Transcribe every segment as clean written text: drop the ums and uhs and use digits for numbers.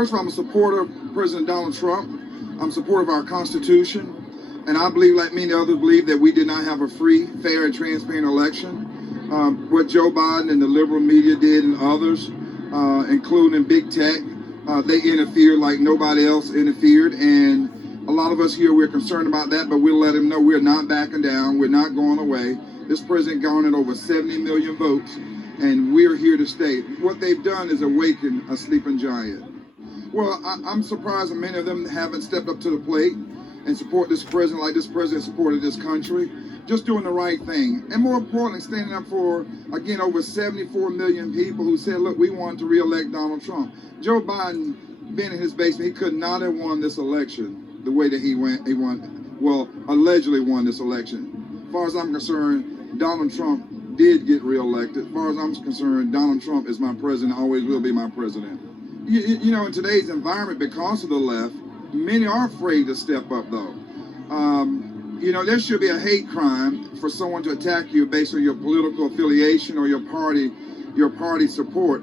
first of all, I'm a supporter of President Donald Trump. I'm a supporter of our Constitution. And I believe, like many others believe, that we did not have a free, fair, and transparent election. What Joe Biden and the liberal media did and others, including big tech, they interfered like nobody else interfered. And a lot of us here, we're concerned about that, but we'll let them know we're not backing down. We're not going away. This president garnered over 70 million votes, and we're here to stay. What they've done is awaken a sleeping giant. Well, I'm surprised that many of them haven't stepped up to the plate and support this president like this president supported this country, just doing the right thing. And more importantly, standing up for, again, over 74 million people who said, look, we want to re-elect Donald Trump. Joe Biden, being in his basement, he could not have won this election the way that he won, well, allegedly won this election. As far as I'm concerned, Donald Trump did get re-elected. As far as I'm concerned, Donald Trump is my president, always will be my president. You know, in today's environment, because of the left, many are afraid to step up, though. You know, there should be a hate crime for someone to attack you based on your political affiliation or your party support.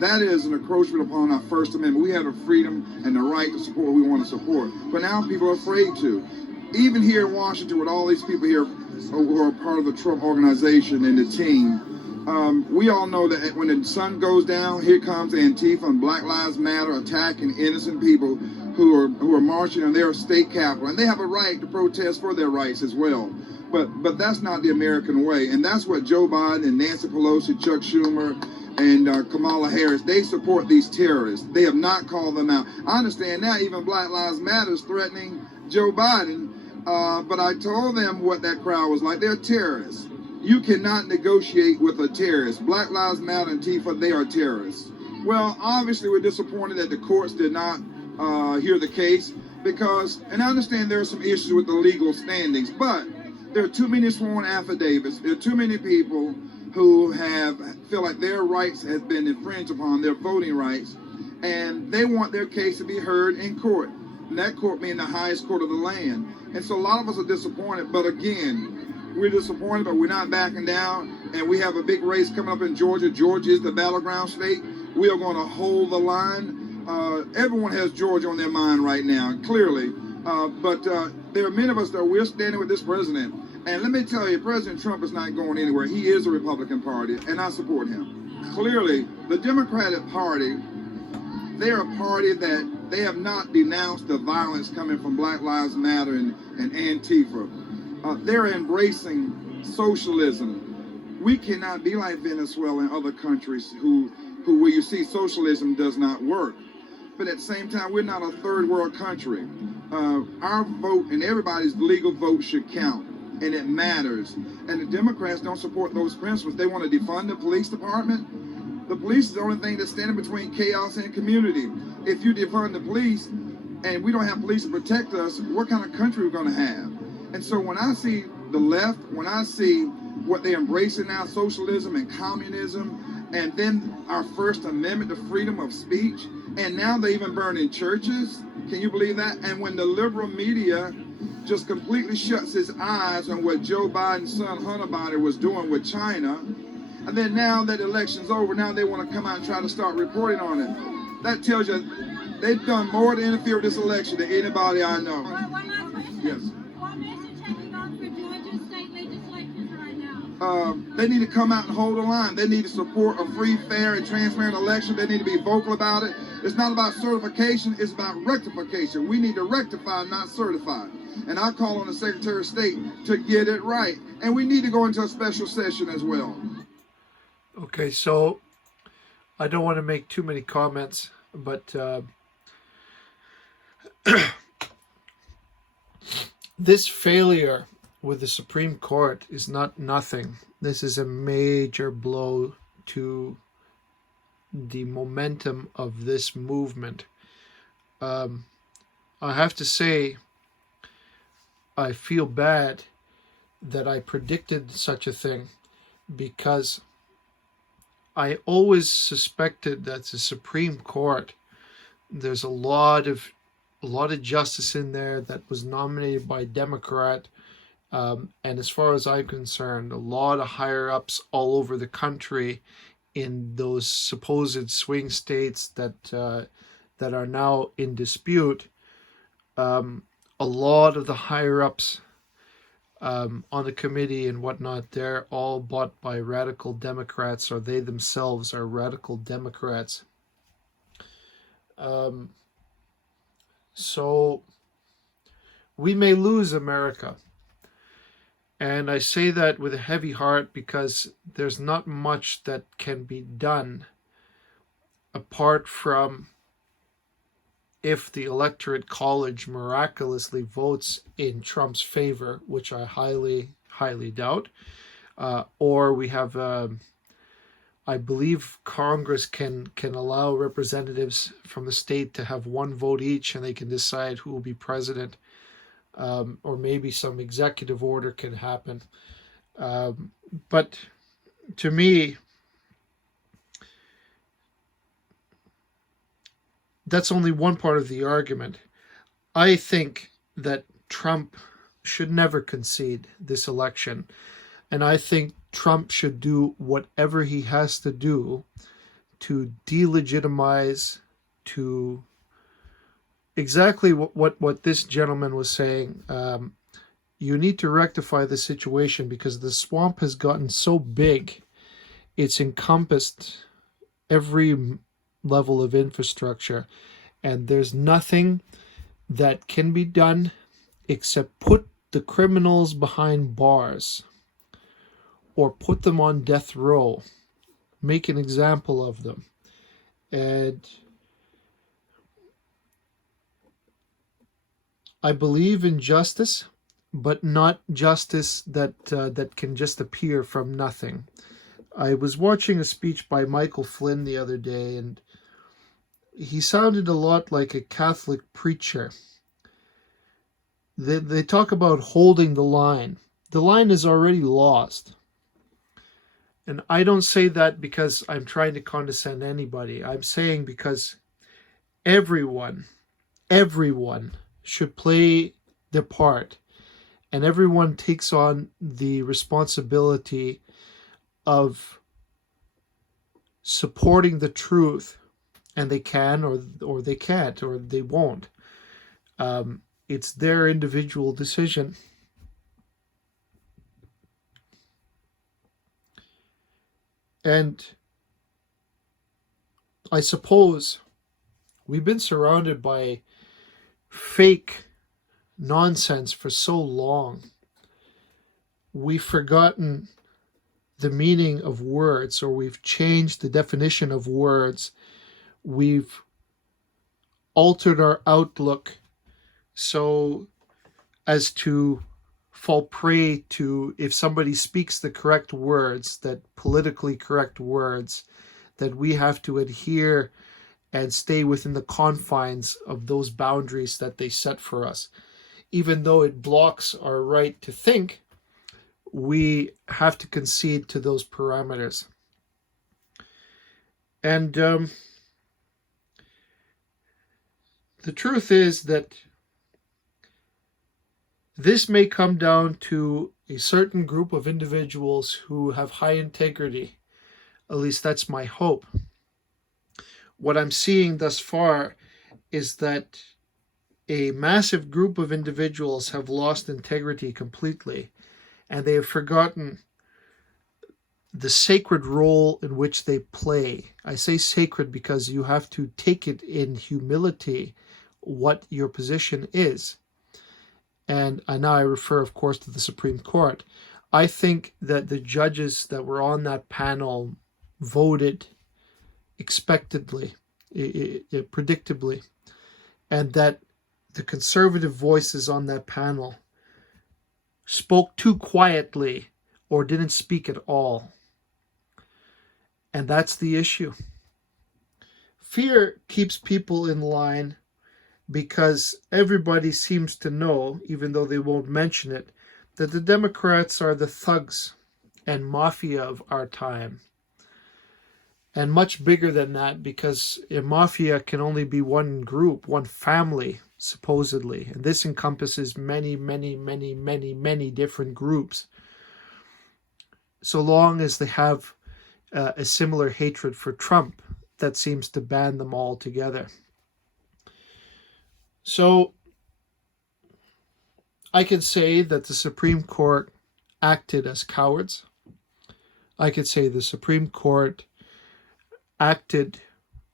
That is an encroachment upon our First Amendment. We have the freedom and the right to support what we want to support. But now people are afraid to. Even here in Washington, with all these people here who are part of the Trump organization and the team, we all know that when the sun goes down, here comes Antifa and Black Lives Matter attacking innocent people who are marching in their state capitol, and they have a right to protest for their rights as well. But that's not the American way, and that's what Joe Biden and Nancy Pelosi, Chuck Schumer, and Kamala Harris, they support these terrorists. They have not called them out. I understand now even Black Lives Matter is threatening Joe Biden, but I told them what that crowd was like. They're terrorists. You cannot negotiate with a terrorist. Black Lives Matter and Antifa, they are terrorists. Well, obviously we're disappointed that the courts did not hear the case because, and I understand there are some issues with the legal standings, but there are too many sworn affidavits. There are too many people who feel like their rights have been infringed upon, their voting rights, and they want their case to be heard in court. And that court being the highest court of the land. And so a lot of us are disappointed, but again, we're disappointed, but we're not backing down. And we have a big race coming up in Georgia. Georgia is the battleground state. We are going to hold the line. Everyone has Georgia on their mind right now, clearly. But there are many of us that we're standing with this president. And let me tell you, President Trump is not going anywhere. He is a Republican Party, and I support him. Clearly, the Democratic Party, they're a party that they have not denounced the violence coming from Black Lives Matter and Antifa. They're embracing socialism. We cannot be like Venezuela and other countries where you see socialism does not work. But at the same time, we're not a third world country. Our vote and everybody's legal vote should count, and it matters. And the Democrats don't support those principles. They want to defund the police department. The police is the only thing that's standing between chaos and community. If you defund the police and we don't have police to protect us, what kind of country we're going to have? And so when I see the left, when I see what they're embracing now, socialism and communism, and then our First Amendment, the freedom of speech, and now they even burning churches. Can you believe that? And when the liberal media just completely shuts its eyes on what Joe Biden's son Hunter Biden was doing with China, and then now that the election's over, now they want to come out and try to start reporting on it. That tells you they've done more to interfere with this election than anybody I know. One last question. Yes. What message have you got for Georgia state legislatures right now? They need to come out and hold the line. They need to support a free, fair, and transparent election. They need to be vocal about it. It's not about certification, it's about rectification. We need to rectify, not certify. And I call on the Secretary of State to get it right. And we need to go into a special session as well. Okay, so I don't want to make too many comments, but this failure with the Supreme Court is not nothing. This is a major blow to the momentum of this movement. I have to say, I feel bad that I predicted such a thing, because I always suspected that the Supreme Court, there's a lot of justice in there that was nominated by Democrat, and as far as I'm concerned, a lot of higher ups all over the country in those supposed swing states that that are now in dispute, a lot of the higher-ups on the committee and whatnot, they're all bought by radical Democrats, or they themselves are radical Democrats. So we may lose America. And I say that with a heavy heart because there's not much that can be done apart from if the electorate college miraculously votes in Trump's favor, which I highly, highly doubt, or we have, I believe Congress can allow representatives from the state to have one vote each, and they can decide who will be president, or maybe some executive order can happen. But to me, that's only one part of the argument. I think that Trump should never concede this election. And I think Trump should do whatever he has to do to delegitimize, to exactly what this gentleman was saying. You need to rectify the situation because the swamp has gotten so big. It's encompassed every level of infrastructure, and there's nothing that can be done except put the criminals behind bars or put them on death row, make an example of them. And I believe in justice, but not justice that can just appear from nothing. I was watching a speech by Michael Flynn the other day, and he sounded a lot like a Catholic preacher. They talk about holding the line. The line is already lost. And I don't say that because I'm trying to condescend anybody. I'm saying because everyone should play their part. And everyone takes on the responsibility of supporting the truth. And they can, or they can't, or they won't. It's their individual decision. And I suppose we've been surrounded by fake nonsense for so long. We've forgotten the meaning of words, or we've changed the definition of words. We've altered our outlook so as to fall prey to, if somebody speaks the correct words, that politically correct words, that we have to adhere and stay within the confines of those boundaries that they set for us. Even though it blocks our right to think, we have to concede to those parameters. And the truth is that this may come down to a certain group of individuals who have high integrity. At least that's my hope. What I'm seeing thus far is that a massive group of individuals have lost integrity completely, and they have forgotten the sacred role in which they play. I say sacred because you have to take it in humility what your position is. And now I refer, of course, to the Supreme Court. I think that the judges that were on that panel voted expectedly, predictably, and that the conservative voices on that panel spoke too quietly or didn't speak at all. And that's the issue. Fear keeps people in line because everybody seems to know, even though they won't mention it, that the Democrats are the thugs and mafia of our time. And much bigger than that, because a mafia can only be one group, one family, supposedly. And this encompasses many, many, many, many, many different groups. So long as they have a similar hatred for Trump, that seems to band them all together. So I can say that the Supreme Court acted as cowards. I could say the Supreme Court acted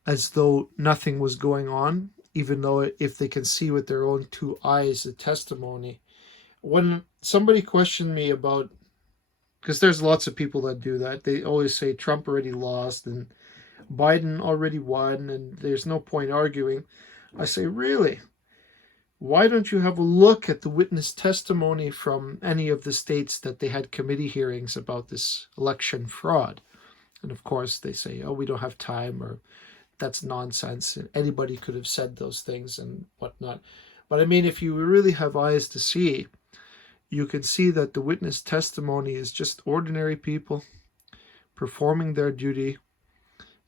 as though nothing was going on, even though if they can see with their own two eyes the testimony. When somebody questioned me about, because there's lots of people that do that, they always say Trump already lost and Biden already won and there's no point arguing. I say, really? Why don't you have a look at the witness testimony from any of the states that they had committee hearings about this election fraud? And of course they say, oh, we don't have time, or that's nonsense. Anybody could have said those things and whatnot. But I mean, if you really have eyes to see, you can see that the witness testimony is just ordinary people performing their duty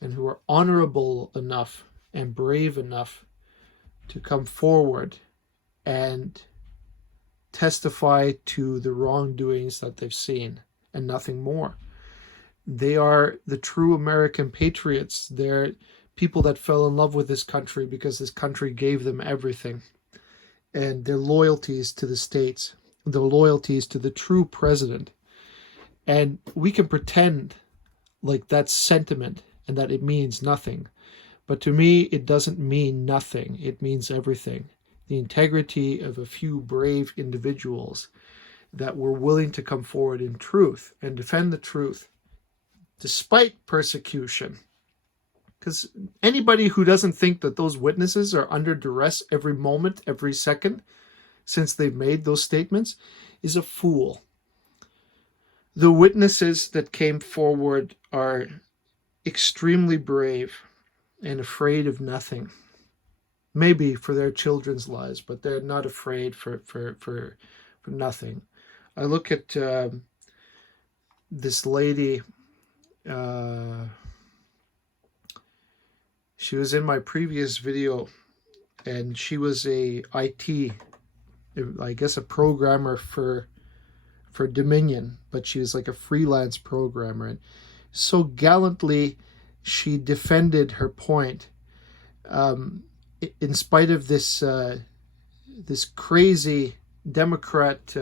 and who are honorable enough and brave enough to come forward and testify to the wrongdoings that they've seen and nothing more. They are the true American patriots. They're people that fell in love with this country because this country gave them everything. And their loyalties to the states, their loyalties to the true president. And we can pretend like that's sentiment and that it means nothing. But to me, it doesn't mean nothing. It means everything. The integrity of a few brave individuals that were willing to come forward in truth and defend the truth despite persecution. Because anybody who doesn't think that those witnesses are under duress every moment, every second, since they've made those statements, is a fool. The witnesses that came forward are extremely brave and afraid of nothing. Maybe for their children's lives, but they're not afraid for nothing. I look at this lady. She was in my previous video, and she was a IT, I guess a programmer for Dominion, but she was like a freelance programmer, and so gallantly she defended her point. In spite of this crazy Democrat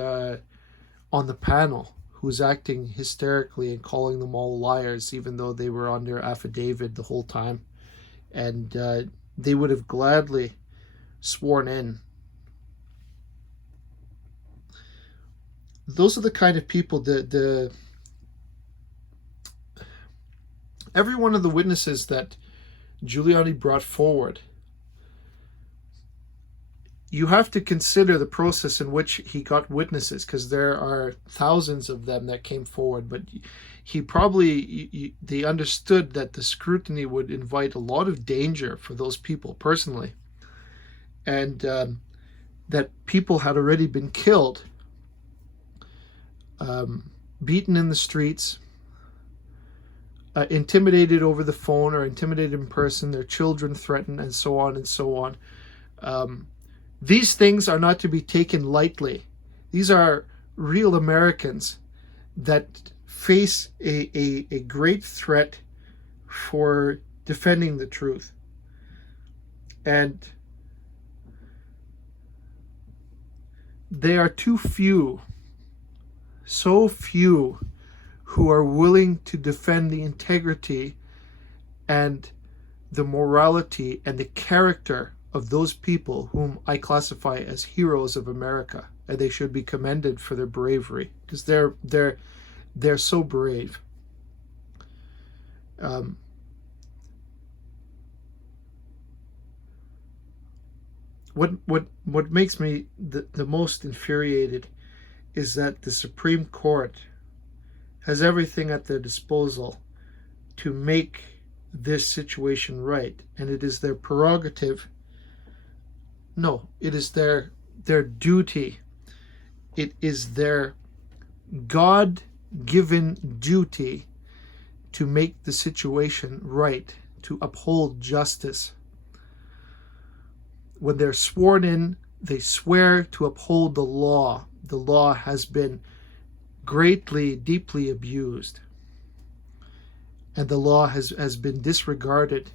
on the panel who's acting hysterically and calling them all liars, even though they were on their affidavit the whole time, and they would have gladly sworn in. Those are the kind of people that every one of the witnesses that Giuliani brought forward, you have to consider the process in which he got witnesses, because there are thousands of them that came forward, but he probably, they understood that the scrutiny would invite a lot of danger for those people personally, and that people had already been killed, beaten in the streets, intimidated over the phone or intimidated in person, their children threatened, and so on and so on. These things are not to be taken lightly. These are real Americans that face a great threat for defending the truth. And they are too few, so few, who are willing to defend the integrity and the morality and the character of those people whom I classify as heroes of America, and they should be commended for their bravery, because they're so brave. What makes me the most infuriated is that the Supreme Court has everything at their disposal to make this situation right, and it is their prerogative. No, it is their duty. It is their God-given duty to make the situation right, to uphold justice. When they're sworn in, they swear to uphold the law. The law has been greatly, deeply abused, and the law has been disregarded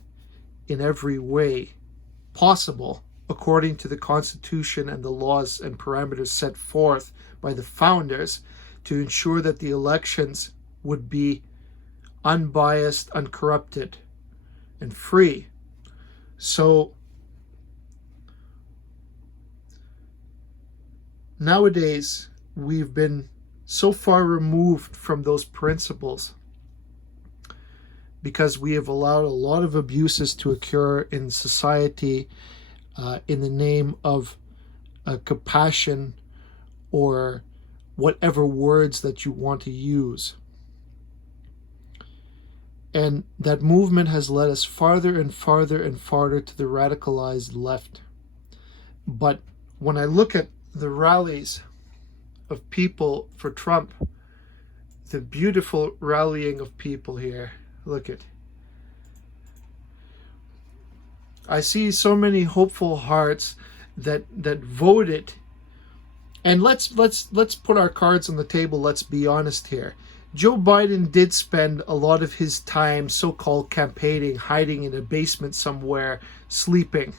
in every way possible according to the Constitution and the laws and parameters set forth by the founders, to ensure that the elections would be unbiased, uncorrupted, and free. So nowadays, we've been so far removed from those principles because we have allowed a lot of abuses to occur in society in the name of compassion or whatever words that you want to use. And that movement has led us farther and farther and farther to the radicalized left. But when I look at the rallies of people for Trump, the beautiful rallying of people here, look at. I see so many hopeful hearts that voted. And let's put our cards on the table. Let's be honest here. Joe Biden did spend a lot of his time so-called campaigning, hiding in a basement somewhere, sleeping.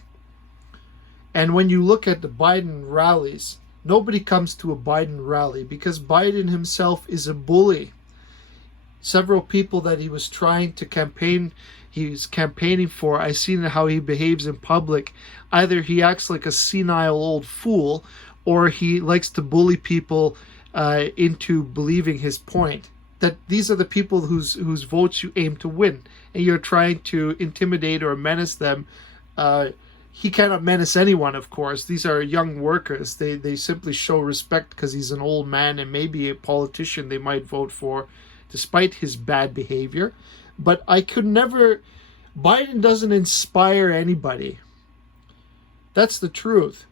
And when you look at the Biden rallies, nobody comes to a Biden rally because Biden himself is a bully. Several people that he was trying to campaign, he's campaigning for, I seen how he behaves in public. Either he acts like a senile old fool, or he likes to bully people into believing his point. That these are the people whose votes you aim to win, and you're trying to intimidate or menace them. He cannot menace anyone, of course. These are young workers. They simply show respect because he's an old man and maybe a politician they might vote for, despite his bad behavior. But I could never... Biden doesn't inspire anybody. That's the truth.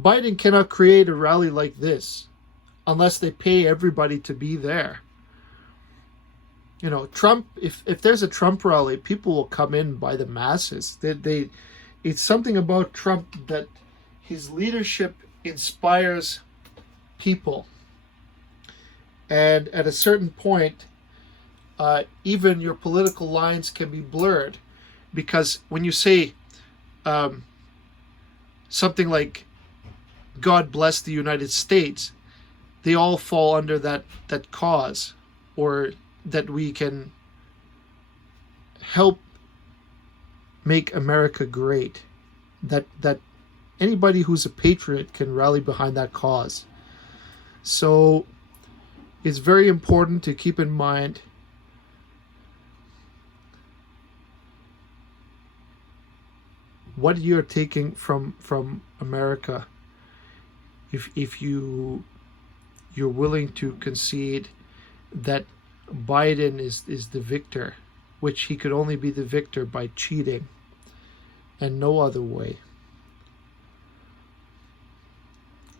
Biden cannot create a rally like this unless they pay everybody to be there. You know, Trump, if there's a Trump rally, people will come in by the masses. It's something about Trump that his leadership inspires people. And at a certain point, even your political lines can be blurred. Because when you say something like, God bless the United States, they all fall under that cause, or that we can help make America great. That anybody who's a patriot can rally behind that cause. So it's very important to keep in mind what you're taking from America. If you're willing to concede that Biden is the victor, which he could only be the victor by cheating and no other way.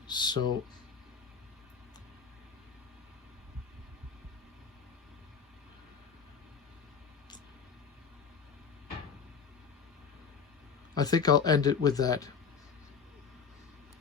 So I think I'll end it with that.